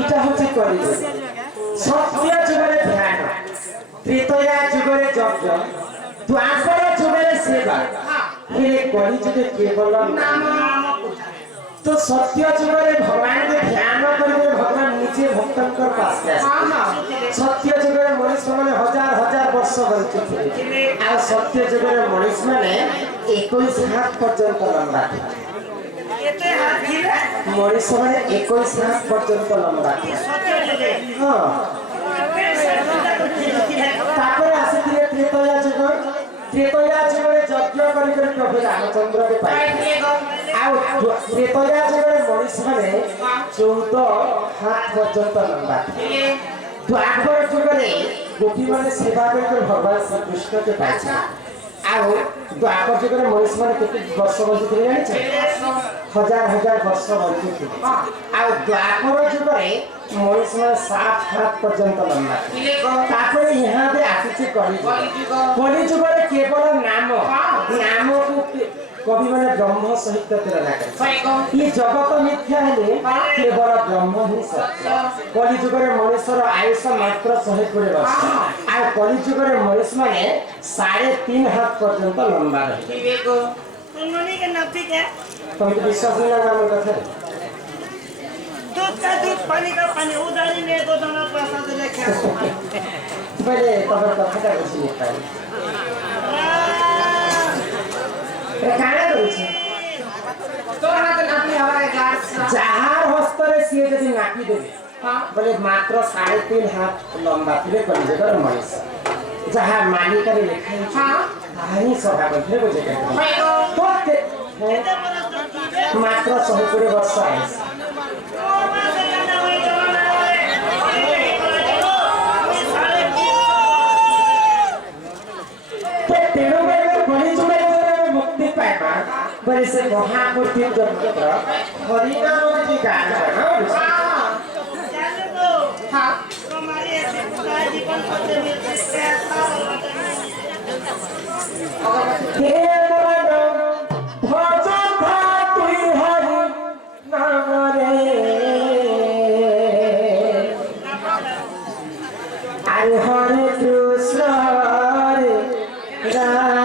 এটা হচ্ছে কলিযুগ। সত্য যুগের ধ্যান, ত্রেতয়া যুগের যজ্ঞ, দ্বাপর যুগের সেবা, হেলে কলিযুগে কেবল নাম। তো সত্য যুগের ভগবান ধ্যান করবে, ভগবান নিজে ভক্তঙ্কর পাশে সত্য যুগের মনীষ মানে হাজার হাজার বর্ষ বঞ্চিত, আর সত্য যুগের মনীষ মানে 21 হাত পর্যন্ত লম্বা। মনীষ মানে 21 হাত পর্যন্ত লম্বা। হ্যাঁ, তারপরে আসিଥିଲେ ত্রেতয়া যুগ। ত্রেতয়া যুগের যজ্ঞ করি প্রভু রামচন্দ্রকে পাই। ଆଉ ତ୍ରେତୟା ଯୁଗରେ ମଣିଷମାନେ 14 ହାତ ପର୍ଯ୍ୟନ୍ତ ଲମ୍ବା। ଦ୍ୱାପର ଯୁଗରେ ଗୋପୀମାନେ ସେବା କରି ଭଗବାନ ଶ୍ରୀକୃଷ୍ଣকে ପାଇଛନ୍ତି। ଆଉ ଦ୍ୱାପର ଯୁଗରେ ମଣିଷମାନେ କେତେ ବର୍ଷ ବଞ୍ଚିଥିଲେ ଜାଣିଛ? ହଜାର ହଜାର ବର୍ଷ ବଞ୍ଚିଥିଲେ। ଆଉ ଦ୍ୱାପର ଯୁଗରେ ମଣିଷମାନେ 7 ହାତ ପର୍ଯ୍ୟନ୍ତ ଲମ୍ବା। ତାପରେ ଇହାଦେ ଆସିଛି କଳିଯୁଗ। କଳିଯୁଗରେ କେବଳ ନାମ, ନାମକୁ कवि मैंने ब्रह्म सहित तुलना कर। ये जगत मिथ्या है, केवल ब्रह्म ही सत्य। कलि जुगरे मनुष्यर आयुष मात्र 120 वर्ष, आ कलि जुगरे मनुष्य माने 3.5 हाथ पर्यंत लंबा रहे। उन्होंने के नब्बे क्या? तुम तो विश्वास नहीं लगा मेरे कथा। दूध का दूध, पानी का पानी, उधारी में दो दोनों पैसा दे लेके आओ। पहले तब कथा का कुछ नहीं पाई। काना करूछे तो हाथ नापी हमारे ग्लास जहार हस्तरे सिए यदि नापी देबे बोले मात्र 3.5 हाथ लंबा थिले कलिजुगर मनीष जहार मालिकरे लेखाइ ताहानी सभा गथे बुझे के तो मात्र 120 वर्ष आइस बड़े से महापुरुष जगत हरिनाम की गान करना हाँ हमारे ऐसे पूरा जीवन पते मिलते हैं भजन तुई हरि नाम रे अरे हरे कृष्ण हरे राम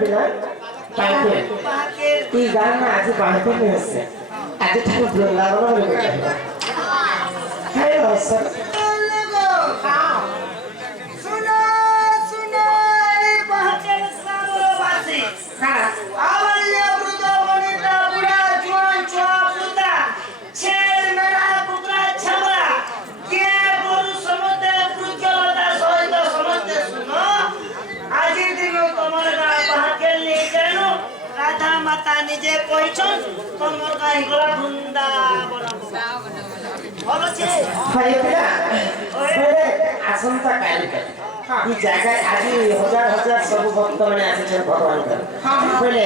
पिला पाके पाके ई गान में आज पाके में है आज ठाकुर वृंदावन में बैठा है सर सुनो सुनो ए पाके सामरो बासी आवल्य वृद्ध वनिता बुढ़ा जवान छुआ पुता छेल मेरा कुकरा छमरा के गोरु समते प्रज्ञलता सहित समते सुनो আজি दिन तमर गा पाके ले जानो राधा माता निजे कहिछन तमर गा हिगला वृंदावन भलो छे हाय पिला ओरे आसंता काली ई जगह आज हजार हजार सब भक्त माने आछे भगवान का पहले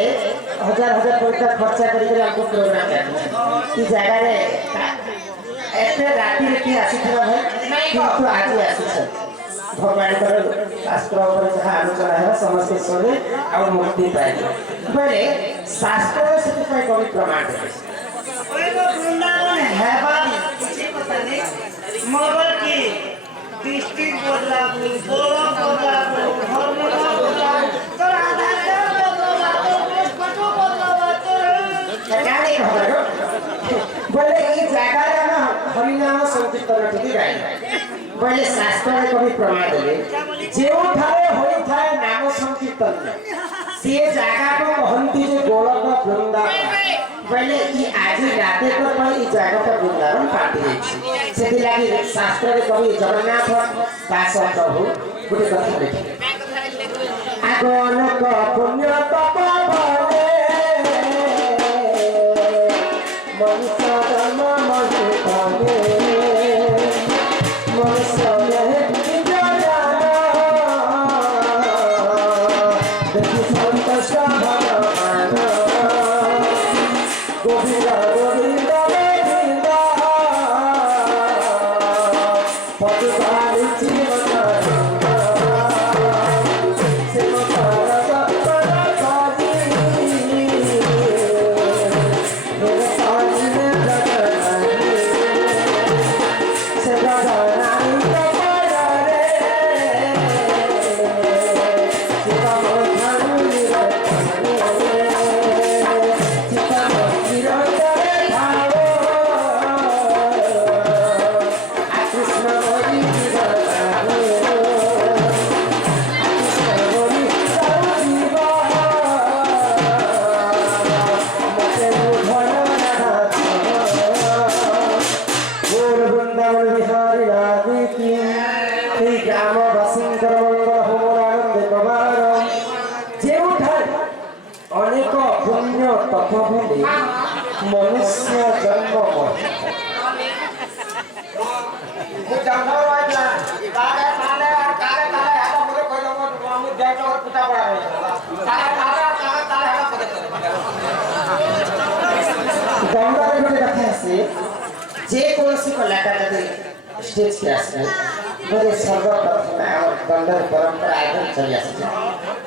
हजार हजार पैसा खर्चा करके हमको प्रोग्राम करते ई जगह रे एते राती रे की आसी थला भाई किंतु आज आसी छ भगवान का शास्त्र ऊपर जहां आलोचना है समस्त सुने और मुक्ति पाए पहले शास्त्र से कोई कोई प्रमाण है ओए वो वृंदावन है बाबी मुझे पता नहीं मगर की दृष्टि बदलाबू बोलो बदलाबू हॉर्मोन बदलाबू तो आधार कार्ड बदलाबू फोटो बदलाबू तो क्या नहीं खबर बोले ये जगह रे ना हरिनाम संकीर्तन ठीक है पहले शास्त्र में कभी प्रमाण देले जेउ ठारे होई थाए नाम संकीर्तन से जगह को कहंती जे गोलक वृंदावन पहले ई आज राते को पर ई जगह का वृंदावन पाटी अछि सेति लागि शास्त्र रे कभी जगन्नाथ दास प्रभु गुटे कथा लिखि आगन को पुण्य तप बने मनुष्य जन्म मनुष्य मनुष्य में देखि संतोष भगवान गोविंद गोविंद गोविंद पदुपाली जीवन से मकर सत्तर काजी मेरे पानी में गगनानी से गगनानी तो पड़ा रे चिता मोहनी रखनी चिता मोहनी रखने भावो आ कृष्ण मोरी जीवनानी कृष्ण मोरी सब जीवन मते मुझन गोर वृंदावन बिहारी राधे की श्री ग्राम बसिंकर मंगल होमरानंद कुमार जेउठार अनेक पुण्य तपभूमि मनुष्य जन्म गंगा गोटे कथा आसे जे कौन कलाकार यदि स्टेज पे आसे बोले सर्वप्रथम आम दंडर परंपरा आगे चली आसे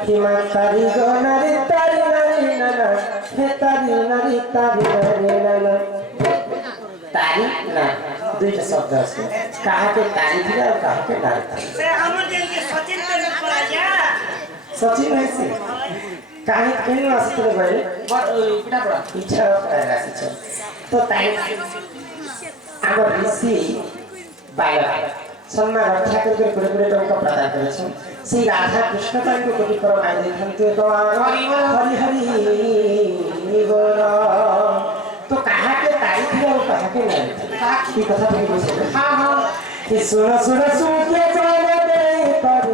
हिमा तारी गनारी तारी नारी नाना हे तारी नारी नाना तारी ना दुईटा शब्द आसे कहा के तारी दिया और कहा के नारी तारी से हमर दिन के सचिन तेंदुलकर आया सचिन है से काहे कहीं आसे तो भाई पिटा पड़ा इच्छा राशि छ तो ताई आम ऋषि बालक सम्मान रक्षा करके पूरे पूरे टंका प्रदान करे छन श्री राधा कृष्ण को कोटि परमाय देखंते तो हरि हरि बोल तो कहा के तारीख है और कहा के नहीं की कथा ठीक है हां हां कि सुन सुन सुन के चले दे पर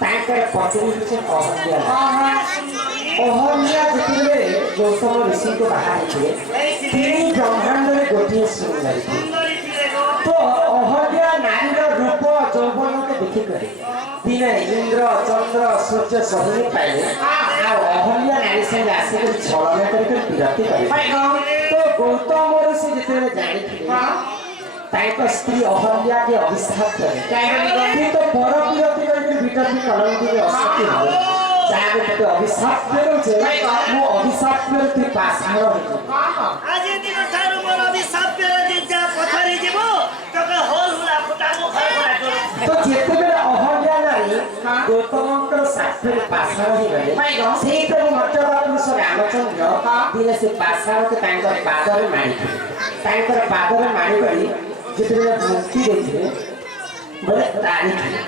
ତାଙ୍କର ପତ୍ନୀ ହେଉଛି ଅହଲ୍ୟା। ମହା ସୁନ୍ଦରୀ ଅହଲ୍ୟା ଯେତେବେଳେ ଗୌତମ ଋଷିଙ୍କୁ ବାହା ହେଇଥିଲେ ତିନି ବ୍ରହ୍ମାଣ୍ଡରେ ଗୋଟିଏ ସୁନ୍ଦରୀ ଥିଲେ। ସୁନ୍ଦରୀ ଥିଲେ ଗୋ ତ ଅହଲ୍ୟା ନାରୀର ରୂପ ଯୌବନକୁ ଦେଖିକରି ଦିନେ ଇନ୍ଦ୍ର ଚନ୍ଦ୍ର ସୂର୍ଯ୍ୟ ସହିନି ପାଇଲେ ଆଉ ଅହଲ୍ୟା ନାରୀ ସଙ୍ଗେ ଆସିକରି ଛଳନା କରିକରି ବିରକ୍ତି କଲେ। ତ ଗୌତମ ଋଷି ଯେତେବେଳେ ଜାଣିଥିଲେ ତାଙ୍କ ସ୍ତ୍ରୀ ଅହଲ୍ୟାକେ ଅଭିଶାପ କଲେ କିନ୍ତୁ ପର ବିରକ୍ତି କରିକରି ବିଟର୍ବି କଲମଟିରେ ଅସତ୍ୟ ହେବ ଯାହାକୁ ମୋତେ ଅଭିଶାପ ଦେଉଛି ମୁଁ ଅଭିଶାପ କରି ତୁଇ ପାଷାଣ ହେଇଯିବୁ। ଆଜି ଦିନ ଠାରୁ ମୋର ଅଭିଶାପ୍ୟର ଦିଜା ପଥରି ଯିବ ତୋକେ ହୋଲ ହୁଲା ଫୁଟାକୁ ଘର କରା ତ ଯେତେବେଳେ ଅହଲ୍ୟା ନାରୀ ଗୌତମଙ୍କର ସାକ୍ଷରେ ପାଷାଣ ହେଇଗଲେ ସେଇଠାରୁ ମର୍ଯ୍ୟାଦା ପୁରୁଷ ରାମଚନ୍ଦ୍ର ଦିନେ ସେ ପାଷାଣକୁ ତାଙ୍କର ପାଦରେ ମାରିଥିଲେ। ତାଙ୍କର ପାଦରେ ମାରି କରି ଯେତେବେଳେ ମୁକ୍ତି ଦେଇଥିଲେ ବୋଲେ ତାରିଥିଲେ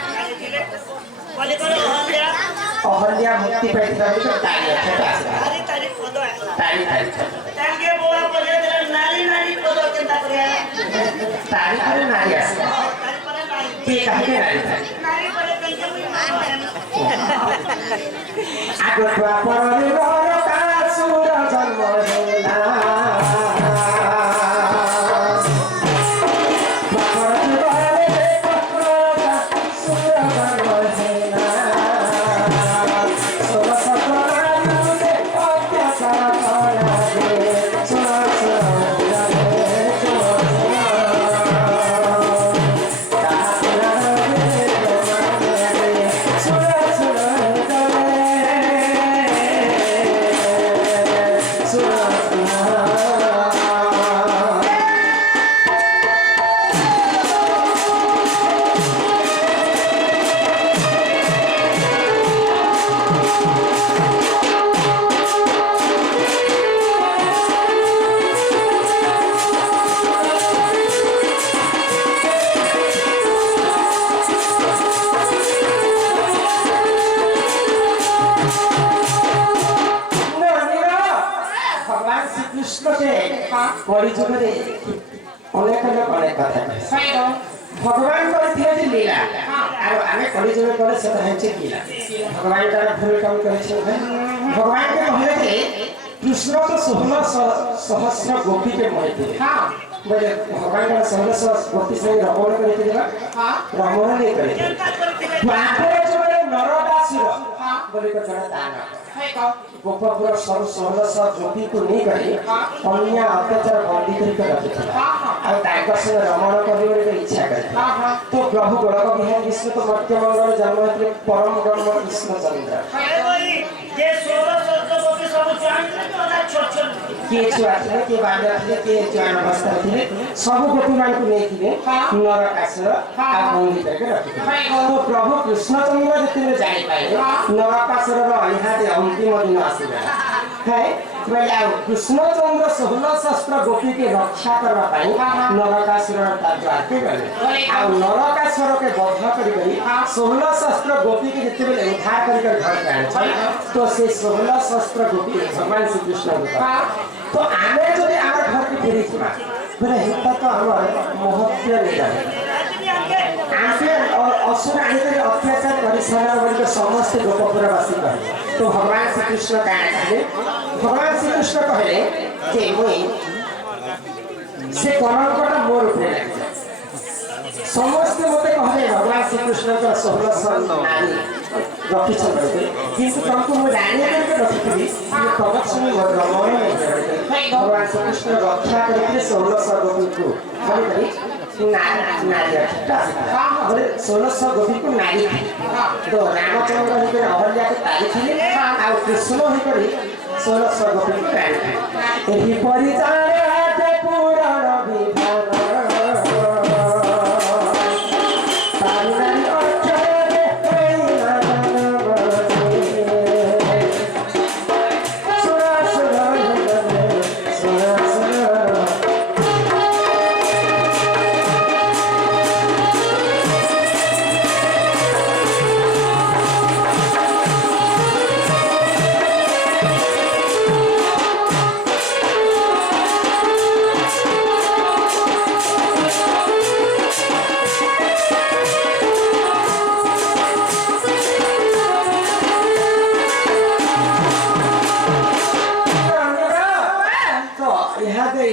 ଅହଲ୍ୟା ମୁକ୍ତି ପାଇଥିଲା ବୋଲି ତାରି ଅର୍ଥଟା ଆସିଲା ତାରି ତାରି ପରେ ନାରୀ ଆସିଲା କିଏ କାହିଁକି ନାରୀ ଥାଏ ଆଗ ଦ୍ୱାପରରେ ନରକାସୁର ଜନ୍ମ ହେଲା କଳିଯୁଗରେ ଅନେକ ଲୋକ ଅନେକ କଥା କହେ ଭଗବାନ କରିଥିଲେ ଯେ ଲୀଳା ଆଉ ଆମେ କଳିଯୁଗ କଲେ ସେଟା ହେଉଛି ଲୀଳା ଭଗବାନ ତାର ଭୁଲ କାମ କରିছে ଭଗବାନকে କହିଲେ ଯେ କୃଷ୍ଣ ତ 16,000 ଗୋପୀকে ମୋହିଥିଲେ ବୋଲେ ଭଗବାନଙ୍କର 16,000 ଗୋପୀ ସଙ୍ଗେ ରମଣ କରିଥିଲେ ରମଣ ନେଇ କରିଥିଲେ ଦ୍ୱାପର ଯୁଗରେ ନରକାସୁର ବୋଲି ଜଣେ ଦାନବ ଗୋପପୁର 16,000 ଗୋପୀକୁ ନେଇକରି ଅନ୍ୟ ଅତ୍ୟାଚାର ବନ୍ଦୀ କରିକି ରଖିଥିଲା ଆଉ ତାଙ୍କ ସଙ୍ଗେ ରମଣ କରିବାକୁ ଇଚ୍ଛା କରିଥିଲା ତ ପ୍ରଭୁ ଗୋଳକ ବିହାରୀ ବିଷ୍ଣୁ ତ ମର୍ତ୍ତ୍ୟମଣ୍ଡଳରେ ଜନ୍ମ ହୋଇଥିଲେ ପରମ ବ୍ରହ୍ମ କୃଷ୍ଣଚନ୍ଦ୍ର କିଏ ଛୁଆ ଥିଲେ କିଏ ବାଲ୍ୟ ଥିଲେ କିଏ ଜୁଆନ ଅବସ୍ଥାରେ ଥିଲେ ସବୁ ଗୋପୀମାନଙ୍କୁ ନେଇଥିଲେ ନରକାସୁର ଆଉ ବନ୍ଦୀ କରିକି ରଖିଥିଲେ ତ ପ୍ରଭୁ କୃଷ୍ଣଚନ୍ଦ୍ର ଯେତେବେଳେ ଜାଣିପାରିଲେ ନରକାସୁରର ଅନିହାତି ଅନ୍ତିମ ଦିନ ଆସିଗଲା ବୋଲେ ଆଉ କୃଷ୍ଣଚନ୍ଦ୍ର 16,000 ଗୋପୀକେ ରକ୍ଷା କରିବା ପାଇଁ ନରକାସୁର ତା ଦ୍ୱାରକେ ଗଲେ ଆଉ ନରକାସୁରକେ ବଧ କରିକରି 16,000 ଗୋପୀକେ ଯେତେବେଳେ ଉଦ୍ଧାର କରିକରି ଘରକୁ ଆଣିଥିଲେ ତ ସେ 16,000 ଗୋପୀ ଭଗବାନ ଶ୍ରୀକୃଷ୍ଣ ତ ଆମେ ଯଦି ଆମର ଘରକୁ ଫେରିଥିବା ବୋଲେ ସେଟା ତ ଆମର ମହତ୍ତ୍ୱ ନେଇ ଆମେ ଅସୁର ଆଣିକରି ଅତ୍ୟାଚାର କରିସାରିଲା ବେଳକୁ ସମସ୍ତେ ଗୋପପୁରବାସୀ କହିଲେ ତ ଭଗବାନ ଶ୍ରୀକୃଷ୍ଣ କାଣା କହିଲେ ଭଗବାନ ଶ୍ରୀକୃଷ୍ଣ କହିଲେ ଯେ ମୁଇଁ ସେ କଳଙ୍କଟା ମୋର ଉପରେ ଲାଗିଛି ସମସ୍ତେ ମତେ କହିଲେ ଭଗବାନ ଶ୍ରୀକୃଷ୍ଣଙ୍କର 16,000 ନାରୀ ରଖିଛନ୍ତି କିନ୍ତୁ ତାଙ୍କୁ ମୁଁ ରାଣୀ କରିକି ରଖିଥିଲି ତମ ସଙ୍ଗେ ମୋର ରମଣ ଭଗବାନ ଶ୍ରୀକୃଷ୍ଣ ରକ୍ଷା କରିଥିଲେ 16,000 ଗୋପୀଙ୍କୁ କହିକରି ନାରୀ ରଖିଥିଲା 16,000 ଗୋପୀଙ୍କୁ ନାରୀ ତ ରାମଚନ୍ଦ୍ର ହେଇକରି ଅହଲ୍ୟାକୁ ତାରିଥିଲେ ଆଉ କୃଷ୍ଣ ହେଇକରି 16,000 ଗୋପୀଙ୍କୁ ରାଣିଥିଲେ ଏହିପରି ଜାଣେ ପୁରାଣ ବିଧାନ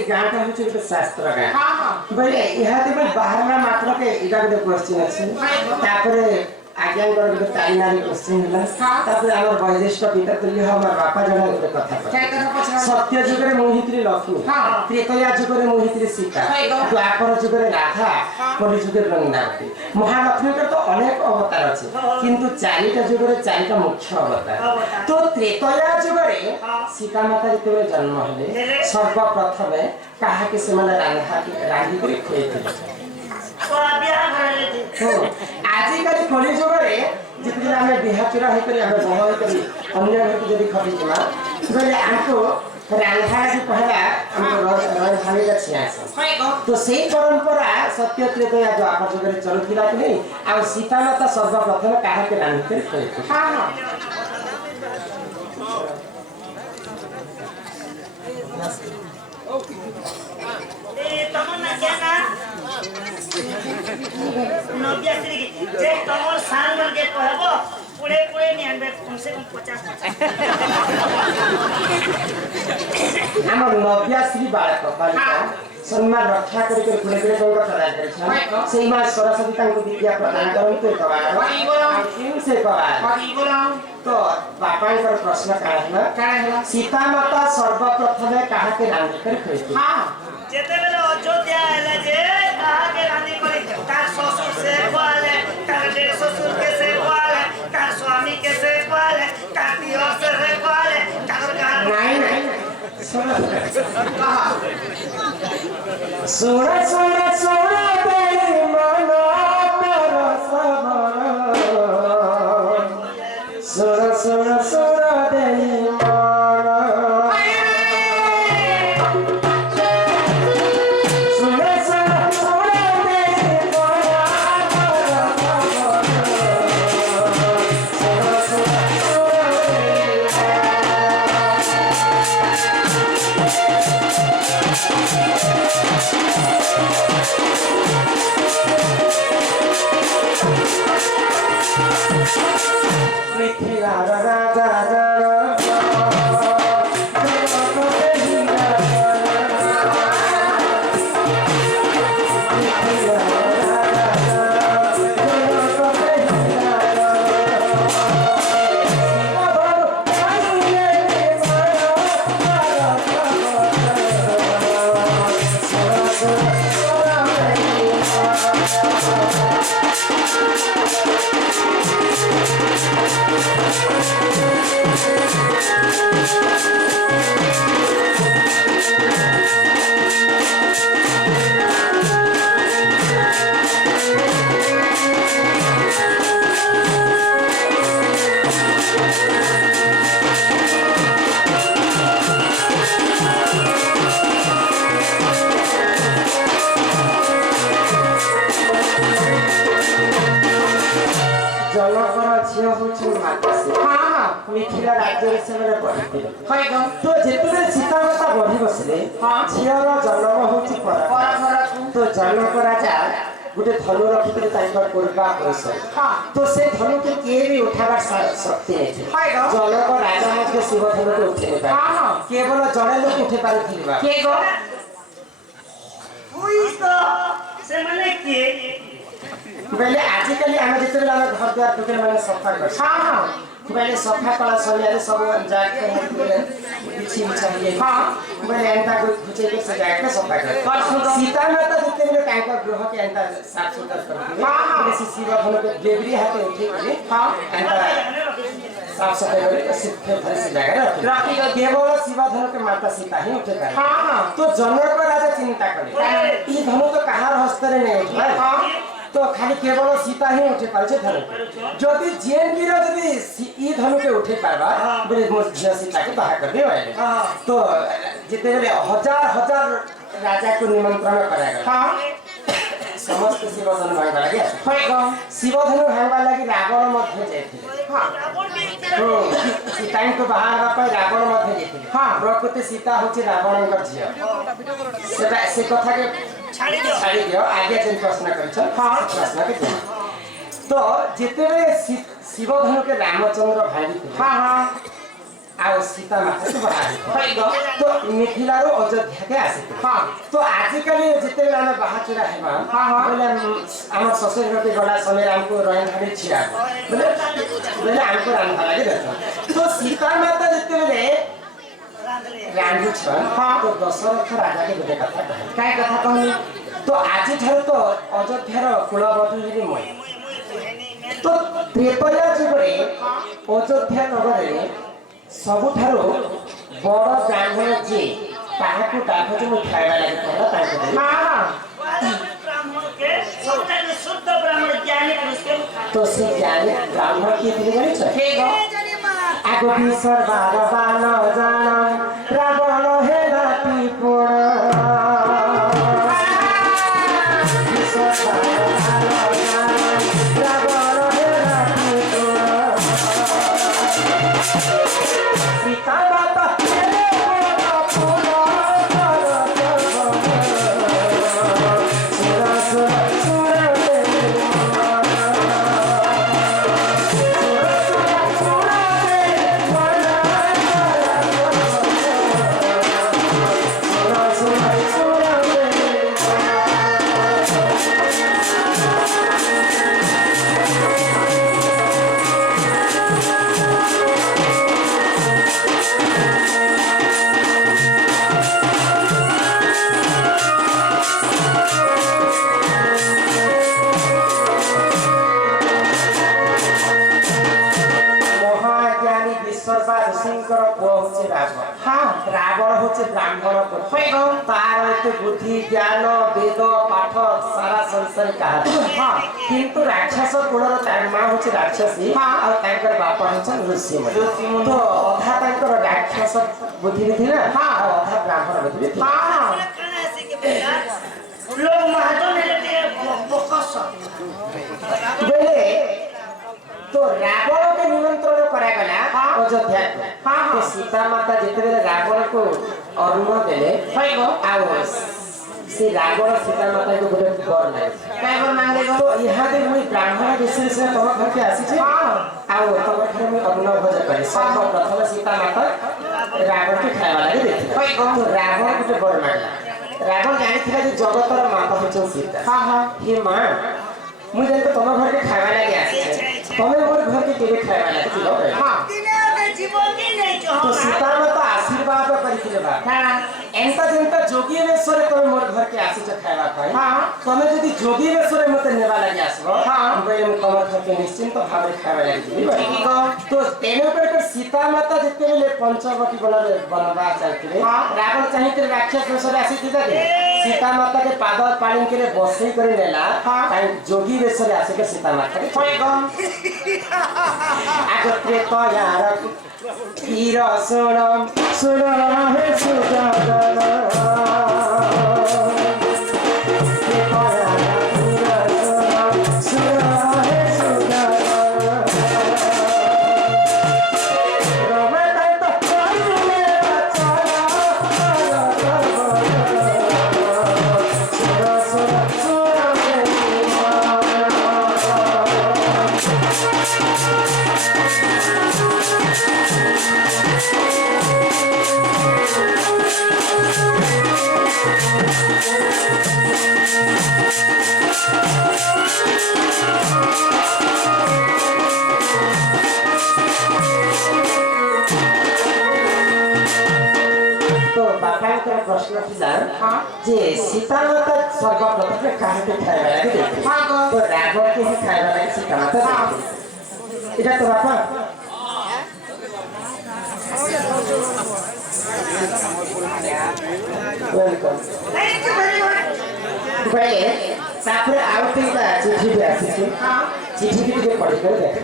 गाँटा हूँ गोटे शास्त्र गाँ हाँ हाँ बोले यहाँ बाहर मात्र के इटा गोटे क्वेश्चन अच्छे आज्ञा गोटे तारीनारी क्वेश्चन है वैशिष्ट पिता तुल्य हमर बापा जन गोटे कथा सत्य जुगे मुहित्री लक्ष्मी त्रेतया जुगे मुहित्री सीता द्वापर जुगे राधा कलि जुगे वृंदावती महालक्ष्मी तो अनेक अवतार अच्छे किंतु चारिटा जुगे चारिटा मुख्य अवतार तो त्रेतया जुगे सीता माता जो जन्म हेले सर्वप्रथम कहा के रांधि कर खुए आजिकल कलि जुगे जितने आम बिहाचुरा होकर बह होकर अन्य घर को जब खटीमा बोले आमको रांधा पहला रंधाणी छियास तो से परंपरा सत्य त्रेतया जो आप जुगे चलुला कि नहीं आ सीता माता सर्वप्रथम क्या रांधि कर खुए तमर साल के कहबो पुड़े पुड़े नहीं आनबे कम से कम 50 हमर नव्याश्री बालक बालिका सम्मान रक्षा करके खुले खुले गौर प्रदान करिछन सेही मां सरस्वती तांको विद्या प्रदान करन तो कबार से कबार तो बापांकर प्रश्न का है सीता माता सर्वप्रथम कहा के रांधि कर खुए हां जेते बेले अयोध्या आले जे कहा के रांधि करी तार ससुर से कहले तार डेढ़ ससुर के से कहले तार स्वामी के से कहले तार दियर से कहले तार गान नहीं सोना सोना सोना तेरी मना मेरा समान सोना सोना सोना तेरी मना सोना सोना सोना तेरी मना मेरा समान सोना सोना मिथिला राज्य से मैंने पढ़ी तो जितने सीता माता बढ़ी बसले झीर जन्म होची पर तो जनक राजा गोटे धनु रखिक पूर्वा पुरुष तो से धनु के किए भी उठार शक्ति नहीं जनक राजा मध्य शिव धनु के उठे केवल जड़े लोग उठे पारे बेले आजिकल आम जिते घर द्वार टुके मैंने सफा कर बेले सफा कला सरिया सब जाके बिछी बिछा बेले एंता घुचे के से जाके सफा कर सीता माता जिते बेले तांका गृह के एंता साफ सुथरा करते बेले शिव धनु के देवरी हाथे उठे के एंता साफ सफाई करे सिर्फ धरे से जगह रखी केवल शिव धनु के माता सीता ही उठे पारे तो जनक राजा चिंता करे ई धनु तो कहार हस्तरे नहीं है तो खाली केवल सीता ही उठे पारे धनु जदि जेन वीर जदि ई धनु के उठे पारबा बोले मोर झिया सीता के बाहा कर दे तो जिते हजार हजार राजा को निमंत्रण करागा समस्त शिव धनु भांगा लगे शिव धनु भांगा लगे रावण मध्य जाइथिले सीता को बाहा पाई रावण मध्य जाइथिले प्रकृति सीता होची रावण का झिया से कथा के छाड़ी दियो आगे जेन प्रश्न करिछ प्रश्न के तो जिते शिव धनु के रामचंद्र भाई थे ଆଉ ସୀତା ମାତା କୁ ବାହା ତ ମିଥିଳାରୁ ଅଯୋଧ୍ୟା କେ ଆସିଥିଲେ ତ ଆଜିକାଲି ଯେତେବେଳେ ଆମେ ବାହାଚୁରା ହେବା ବୋଲେ ଆମର ଶ୍ୱଶୁର ଘରକେ ଗଲା ସମୟରେ ଆମକୁ ରହି ଧରି ଛିଡ଼ା ବୋଲେ ବୋଲେ ଆମକୁ ରାନ୍ଧା ଲାଗି ଦେଖ ତ ସୀତା ମାତା ଯେତେବେଳେ ରାନ୍ଧୁଛନ୍ ତ ଦଶରଥ ରାଜାକେ ଗୋଟେ କଥା କହେ କାଇଁ କଥା କହିଲି ତ ଆଜିଠାରୁ ତ ଅଯୋଧ୍ୟାର କୁଳବଧୂ ହେଲି ମୁଁ ତ ତ୍ରେତୟା ଯୁଗରେ ଅଯୋଧ୍ୟା ନଗରରେ ସବୁଠାରୁ ବଡ଼ ବ୍ରାହ୍ମଣ ଯିଏ ତାହାକୁ ଡାକ ମୁଁ ଖାଇବା ଲାଗି କହିଲା ତାଙ୍କୁ ତ ସେ ଜ୍ଞାନୀ ବ୍ରାହ୍ମଣ କିଏ ଥିଲେ ଜାଣିଛ ଆଗ ସର୍ବାର ବାନ ଜାଣ ରାବଣ ହେଲା ତ୍ରିପୁଣ Sita Mata रावण होचे ब्राह्मण तार एते बुद्धि ज्ञान वेद पाठ सारा संसार कहा किंतु राक्षस कुलर तार मां होचे राक्षसी आ तांकर बापा होचे ऋषि मुनि तो अधा तांकर राक्षस बुद्धि विधि ना अधा ब्राह्मण बुद्धि विधि लोग महाजन हेले बोकस बेले तो रावण के निमंत्रण करा गला अयोध्या तो सीता माता जेतेबेले रावण को अरुण देले आउ से रावण सीता माता को गोटे बर नै काय बर मांगले तो इहा दे मुई ब्राह्मण विषय से तम घर के आसी छी आउ तम घर में अरुण भोज करे सर्वप्रथम सीता माता रावण के खावा लागि देथि तो रावण गोटे बर मांगला रावण जानि थिला जे जगतर माता होछ सीता हे मां मुई जब तम घर के खावा लागि आसी तमे मोर घर के केबे खावा लागि दिलो तो सीता माता आशीर्वाद करथिले बा एंता जेंता जोगीवेश्वर तमे मोर घर के आसी छ खावा पाई तमे जदी जोगीवेश्वर मते नेबा लागि आसबो बेले मु तमर घर के निश्चिंत भाबे खावा लागि दिबी तो तेने पर सीता माता जेतेबेले पंचवटी बनवा चाहथिले रावण चाहिते राक्षस वेशरे आसी थिले सीता माता के पाद पाणी के बसई करे नेला ताई जोगीवेश्वर आसी के सीता माता के आगत्रे तो यार वीर सुन सुन हे सुजान प्रश्न थिला जे सीता माता सर्वप्रथम काहे खाइबा लागि देथि तो रावण के खाइबा लागि सीता माता एटा तो बापा welcome thank you very much पहले साफरे आउटिंगला चिठी भी आसी छी चिठी भी के पढ़ि कर देख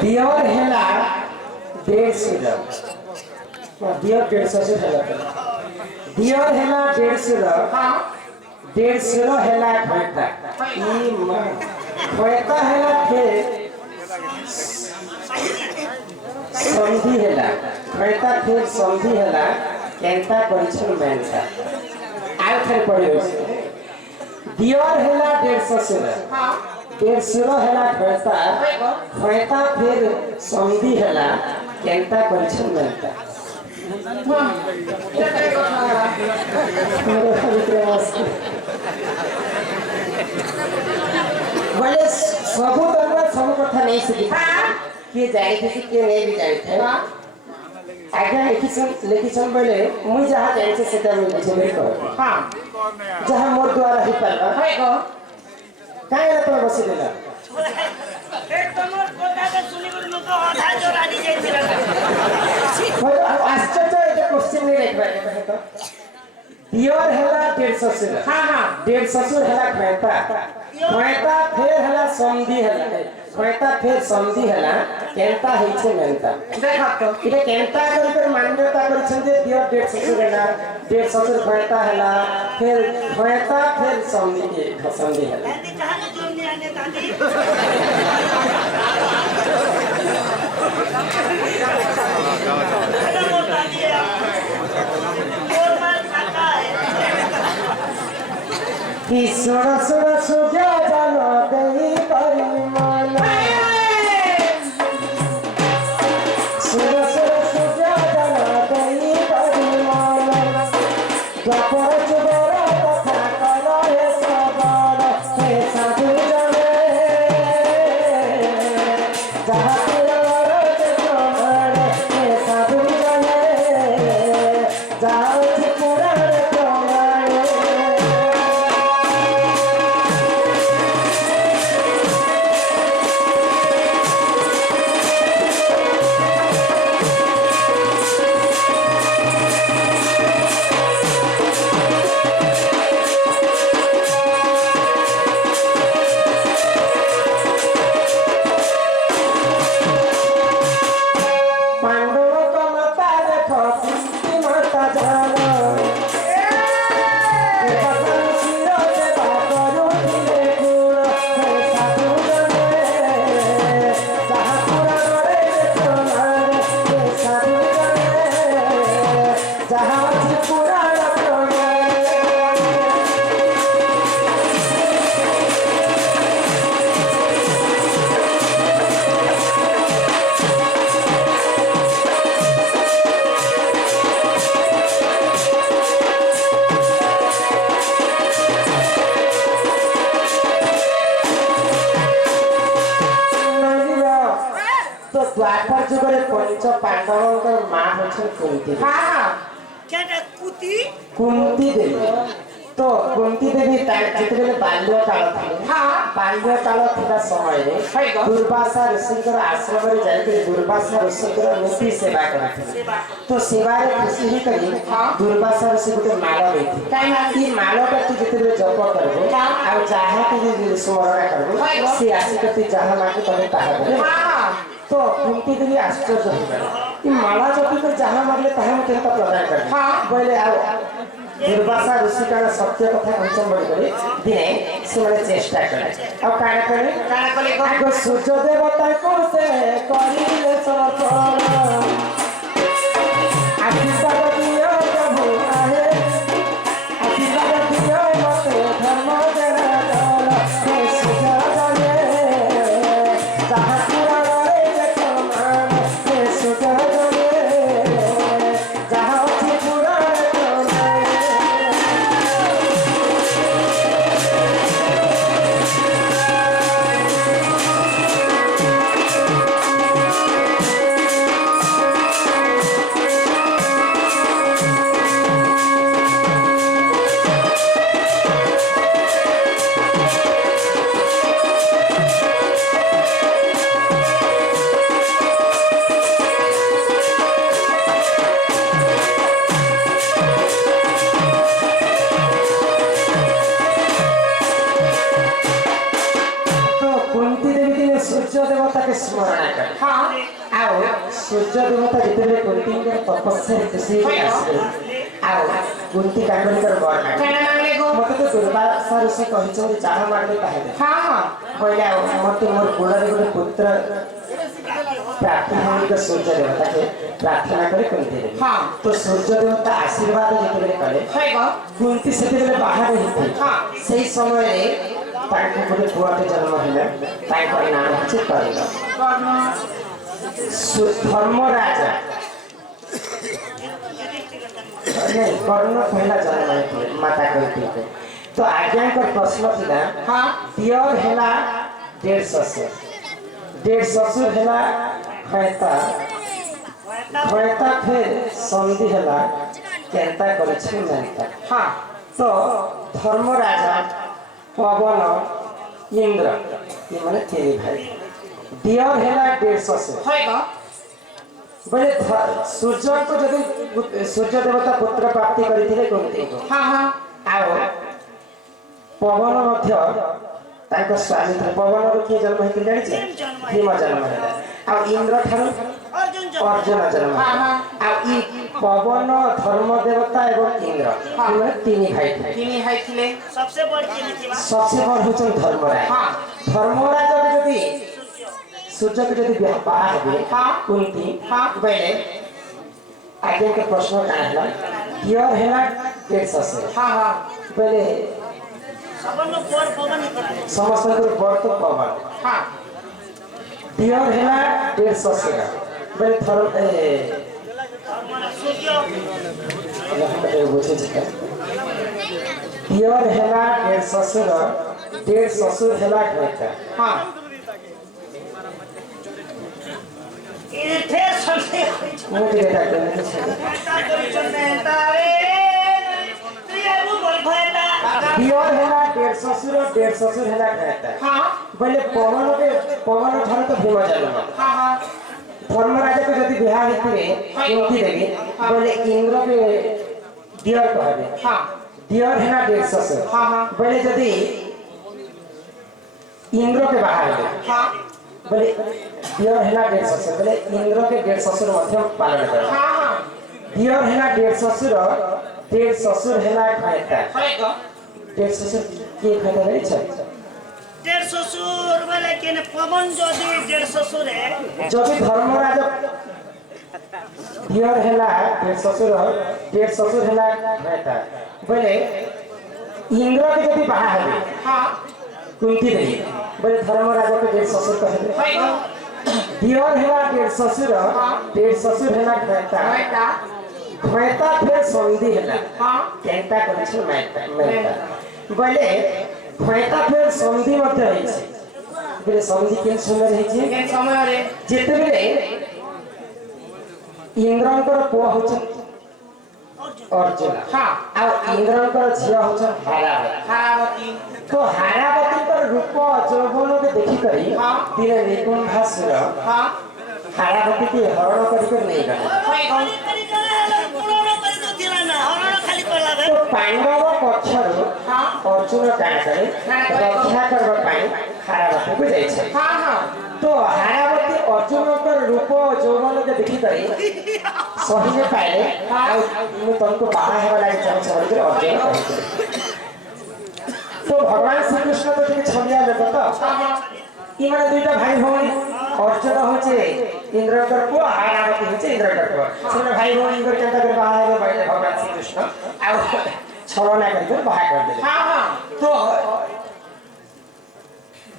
दियर हेला 150 दियर 150 से हेला दियर हेला 150 हेला घंटा ई घंटा हेला के संधि हेला घंटा के संधि हेला केंटा परिचय मेंटा आउ थरे पड़ियो दियर हेला 150 से पेड़ सुर हैला खैता फिर संधि हैला केंता परिचय मिलता बोले सब तरह सब कथा नहीं सीखी किए जाए थे किए नहीं भी जाए थे आज्ञा लिखिसन बोले मुई जहाँ जाए सेटा मुई लिखे मेरे को हाँ जहाँ मोर द्वारा ही पाला है को काहे ला तो बसी देला एक तमर कोटा सुनी गुरु नो तो आधा जोरानी जाइथिला भाई आश्चर्य এটা क्वेश्चन नहीं देखबा तो पियर हैला 150 से हां 150 हैला खैता फिर हैला संधि हैला खैता फिर संधि हैला केंता हिचे मेंता देखा तो इले केंता कर मान्यता करछन जे पियर 150 हैला 150 खैता हैला फिर खैता फिर संधि हैला दादी कहां ने जोड़ने आने दादी कि सुरा सुरा सुजा जानो दही परिमल सुरा सुरा सुजा जानो दही परिमल द्वापर जुगरा कथा कला हे सबल हे साधु जने जहाँ तेरा जगमल हे साधु जने जहाँ त्रिपुरा द्वापर जुगरे पंच पांडवों माँ होछन कुंती हाँ केटा कुंती देवी तो कुंती देवी जितने बाल्य काल थी हाँ बाल्य काल थिबा समय रे दुर्वासा ऋषिकर आश्रम रे जाई दुर्वासा ऋषिकर नीति सेवा करथि तो सेवा रे खुशी ही करी दुर्वासा ऋषि को माला देथि काई ना ई माला कति जितने जप करबो आ जहाँ की स्मरण करबो से आसी कति जहाँ माके तने ताहा दे तो कुंती देवी आश्चर्य हो कि माला जपी तो जहाँ मारले ताहा मते तो प्रदान कर हाँ बोले आओ दुर्वासा ऋषि का सत्य कथा कहचन बोल करे दिने से माने चेष्टा करे अब काना करे आगो सूर्य देवता को से करिले समर्पण आशीर्वाद दियो प्रभु आहे आशीर्वाद दियो मते धर्म जरा दल हे सूर्य जने जहाँ पूरा रे जकमान हे सूर्य जने जहाँ पूरा स्मरण कर हाँ आओ सूर्य देवता जितने कुंती के तपस्या खुशी आसे आओ कुंती कांगरी कर वर्णन केना मांगले गो मते तो दुर्वासा ऋषि कहिछन जहाँ मांगले ताहे दे हां हां कहले आओ मते मोर गोड़े गोटे पुत्र प्राप्त होई तो सूर्य देवता के प्रार्थना करे कुंती देवी हां तो सूर्य देवता आशीर्वाद जितने करे है गो कुंती सेते बाहर ही हां सही समय रे ତାଙ୍କୁ ଗୋଟେ ପୁଅଟେ ଜନ୍ମ ହେଲା ତାଙ୍କର ନାଁ ହେଉଛି କର୍ଣ୍ଣ ଧର୍ମରାଜା କର୍ଣ୍ଣ ପହିଲା ଜନ୍ମ ହେଇଥିଲେ ମାତା କହିଥିଲେ तो आज्ञा का प्रश्न थिला हां दियर हैला डेढ़ ससुर हैला खैता फिर संधि हैला केंता करे छी मेंता हां तो धर्मराजा पवन इंद्र ये माने तेरे भाई दियर हैला डेढ़ ससुर होइगा बोले सूर्य को जदि सूर्य देवता पुत्र प्राप्ति करिथिले कोनते हां हां आओ पवन मध्य ताको स्वामी थे पवन रो की जन्म हेति जानि छै भीम जन्म ହେଲା आ इंद्र ठारो अर्जुन जन्म हां हां आ ई पवन धर्म देवता एवं इंद्र ये तीन भाई थे सबसे बड़ होचन धर्मराज हां धर्मराज जदि सूर्य के जदि बाह हेबे हां कुंती हां बेले आगे के प्रश्न का है दियर हैला डेढ़ ससुर हां हां बेले समस्त बर तो पवन हाँ दियर हैला डेढ़ ससुर बेले थर दियर हैला डेढ़ ससुर हैला कहता हाँ इथे संशय मुझे बेटा करने के दियर हैला डेढ़ ससुर हैला कहता हां बोले पवन धर तो भीम जन्म हां हां धर्मराजा को यदि बियाह हेतिरे केमती देबे बोले इंद्र के दियर कहबे हां दियर हैला डेढ़ ससुर हां हां बोले यदि इंद्र के बाहर हेबे हां बोले दियर हैला डेढ़ ससुर बोले इंद्र के डेढ़ ससुर मध्य पालन करे हां हां दियर हैला डेढ़ ससुर हैला कहता होइगा डेढ़ ससुर के कहता है छ डेढ़ ससुर वाले के ने पवन जदि डेढ़ ससुर है जदि धर्मराज दियर हैला डेढ़ ससुर हैला कहता बोले इंद्र के जदि बाहा है हां कुंती देवी बोले धर्मराज के डेढ़ ससुर कहते होइगा दियर हैला डेढ़ ससुर हैला कहता खैता फिर संधि हैला हां केंता करछ मैता बोले खैता फिर संधि मत है बोले संधि के समय है के समय रे जेते बेले इंद्रंकर पुआ होछ अर्जुन हां आ इंद्रंकर झिया होछ हारावती तो हारावती पर रूप जौवन के देखि करी हां दिने निकुंभासुर हां हारावती के हरण करी नहीं गए तो पांडव पक्षर अर्जुन काण करे रक्षा करबा पाई हारावती को जाय छै हां हां तो हारावती अर्जुन कर रूप जौवन के देखि करी सही ने पाइले आ मु तुमको बाहा हेबा लागि चाहे छै बोल अर्जुन कहै तो भगवान श्री कृष्ण तो ठीक छलिया लेत तो ई माने दुईटा भाई भौणी अर्जुन होचे इंद्रकर को हारावती होचे इंद्रकर को सुने भाई भौणी कर केता कर बाहा हेबा पाइले भगवान श्री कृष्ण आ छलना करके बाहा कर दे हां हां तो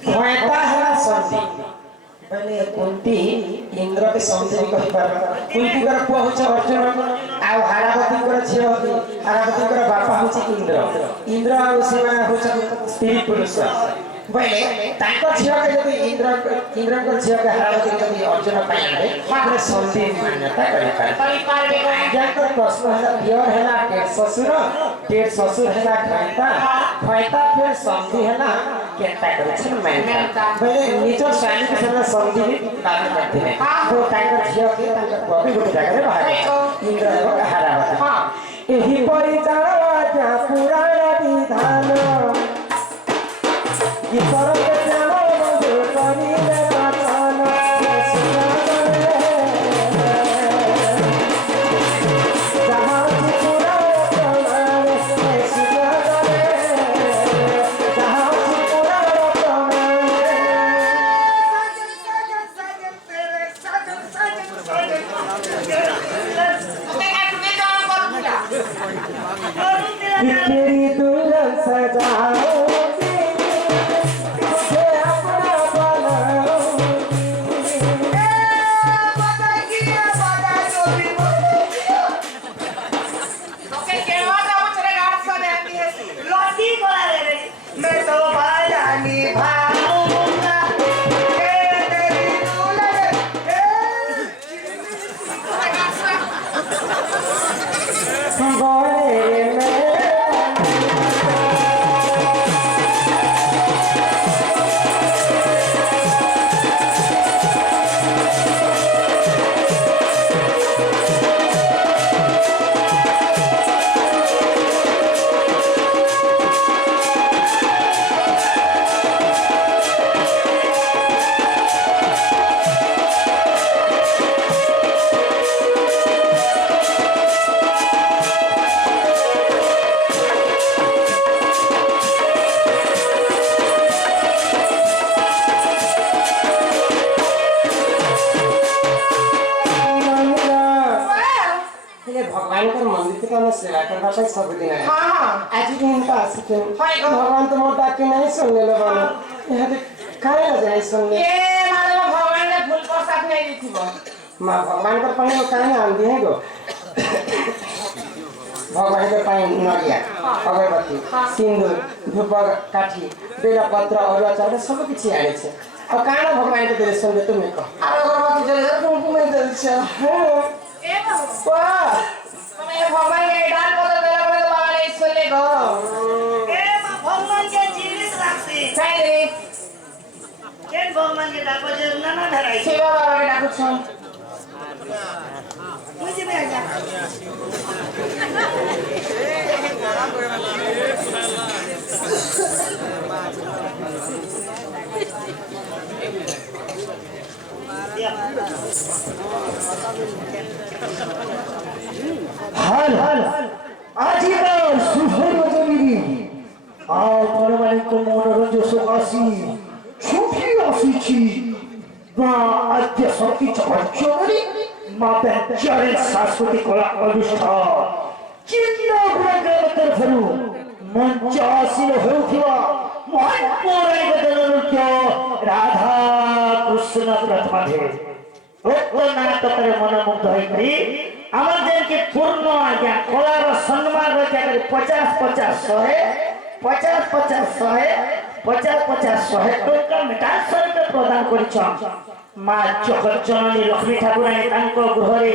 खैता हैला संधि बने कुंती इंद्र के संधि कहि पर कुंती कर पुआ होछ अर्जुन आ हारावती कर छिय होती हारावती कर बापा होछि इंद्र आ से माने होछ स्त्री पुरुष बोले ताको छिय के जदी इंद्र कर छिय के हारावती जदी अर्जुन पाइले माने संधि मान्यता करि पारे जानकर प्रश्न हैला दियर हैला डेढ़ ससुर हैला खैता फिर संधि हैला केंता करे छ मेंता बोले निज स्वामी के संग संधि पालन करते हैं तो ताको छिय के ताको बबी गुटे जगह रे बाहर इंद्र और हारावती हां एही परिचालना जा पुराण विधान ये सरल चलो बंदे करी रे पाचन जहां पुरा प्रमाण सुना करे जहां पुरा प्रमाण साजन तेरे साजन तेरी दुल्हन सजाओ मस्ती करा रे मैं तो बाजा निभाऊंगा ए तेरी दुल्हन बोले में भगवान मंदिर का सेवा करवा सब दिन है आज दिन का आसिक भगवान तो मोर बात के नहीं सुनने लो बानो यहाँ काहे आ जाए सुनने ये मारे भगवान ने फूल प्रसाद नहीं दी थी मां भगवान का पानी काहे आंदी है गो भगवान के पानी नरिया अगरबत्ती सिंदूर धूप काठी बेला पत्र और चावल सब कुछ आने छे और काना भगवान के दे सुन तुम कह और अगरबत्ती जले कुमकुम दे छे हां ए बाबू वाह तुम्हें भगवान के डाल पत्र देला बड़े बाबा ने सुन ले गो ए भगवान के जीवित राखसी सही रे केन भगवान के डाल पत्र ना ना धराई सेवा बाबा के डाकू छन मुझे में आ जा हाल आजीवन सुभर জমিনি আপনাদের মনোরঞ্জন সকাশি ছুটি আসিছি মা আদ্য সখী চঞ্চলী মা বেচারের সাংস্কৃতিক কলা অনুষ্ঠান চিন্তা গ্রামের তরফରୁ মঞ্চ আসিল হেউথিবা মহান পৌরাণিক নৃত্য রাধা কৃষ্ণ প্রথমাধে নাটকের মনোমুগ্ধ হয়ে আমাদেরকে পূর্ণ আজ্ঞা কলার সম্মান রক্ষা করে 50-50-100 টাকা মেটা স্বরূপে প্রদান করেছেন মা জগজ্জননী লক্ষ্মী ঠাকুরানী তাঙ্ক গৃহরে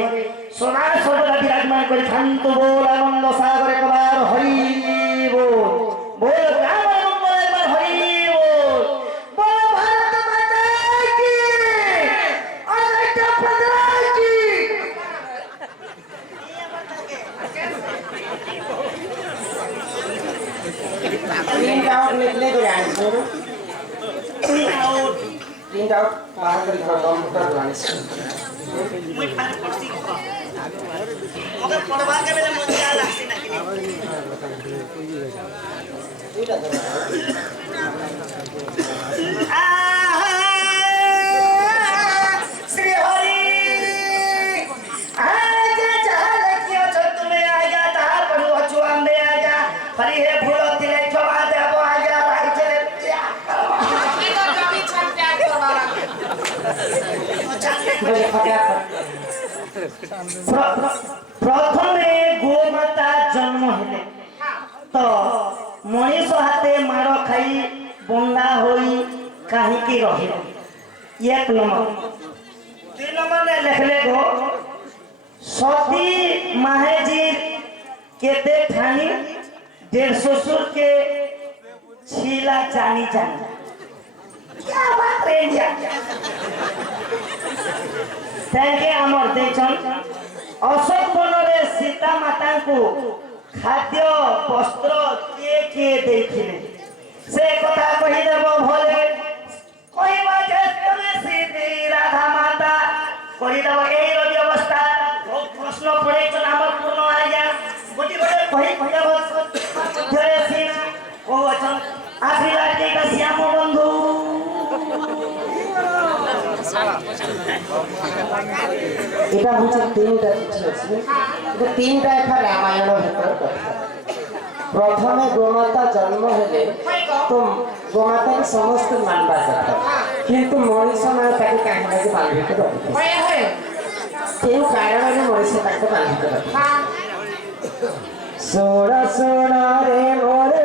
সোনা সর্বদা বিরাজমান করে শান্ত বল আনন্দ সাগরে কবার হরি বল বল রাম মঙ্গলের বার হরি বল বল ভারত মাতা কি অজয় প্রজা কি प्रिंट आउट निकले तो आने से प्रिंट आउट बाहर कर कंप्यूटर लाने से मुझे पानी पड़ती मगर पढ़वा के मेरे मन जा लागसी ना कि श्री हरि आजा चल कियो छत में आजा तार पड़ू अचुआम में आजा हरि हे फूलो तिले क्षमा देबो आजा भाई चले की तो कभी छन प्यार करवाला बोले फटाफट प्रथमे गोमाता जन्म हेले तो मनीष हाथे मार खाई बंदा होई काहे की रहे एक नंबर 2 नंबर ने लिखले गो सती माहेजी केते ठानी डेढ़ ससुर के छीला जानी जानी क्या बात रे इंडिया ताके हमर देचन अशोक बनरे सीता माता को खाद्य वस्त्र के देखिले से कथा कहि देबो भले कहिबा जे तमे सीधी राधा माता कहि देबो एई रो व्यवस्था बहुत प्रश्न पड़े छ हमर पूर्ण आया गोटी गोटे कहि देबो धरे सीना ओ वचन आशीर्वाद के का श्याम बंधु এটা হচ্ছে তিনটা চিঠি আছে এটা তিনটা একটা রামায়ণের ভিতর কথা প্রথমে গোমাতা জন্ম হলে তো গোমাতাকে সমস্ত মানবা কথা কিন্তু মଣିষ মানে তাকে কাহিনীকে বাঁধিতে রাখে হয় হয় কেউ কারণে মଣିষ তাকে বাঁধিতে রাখে সোনা সোনা রে মোরে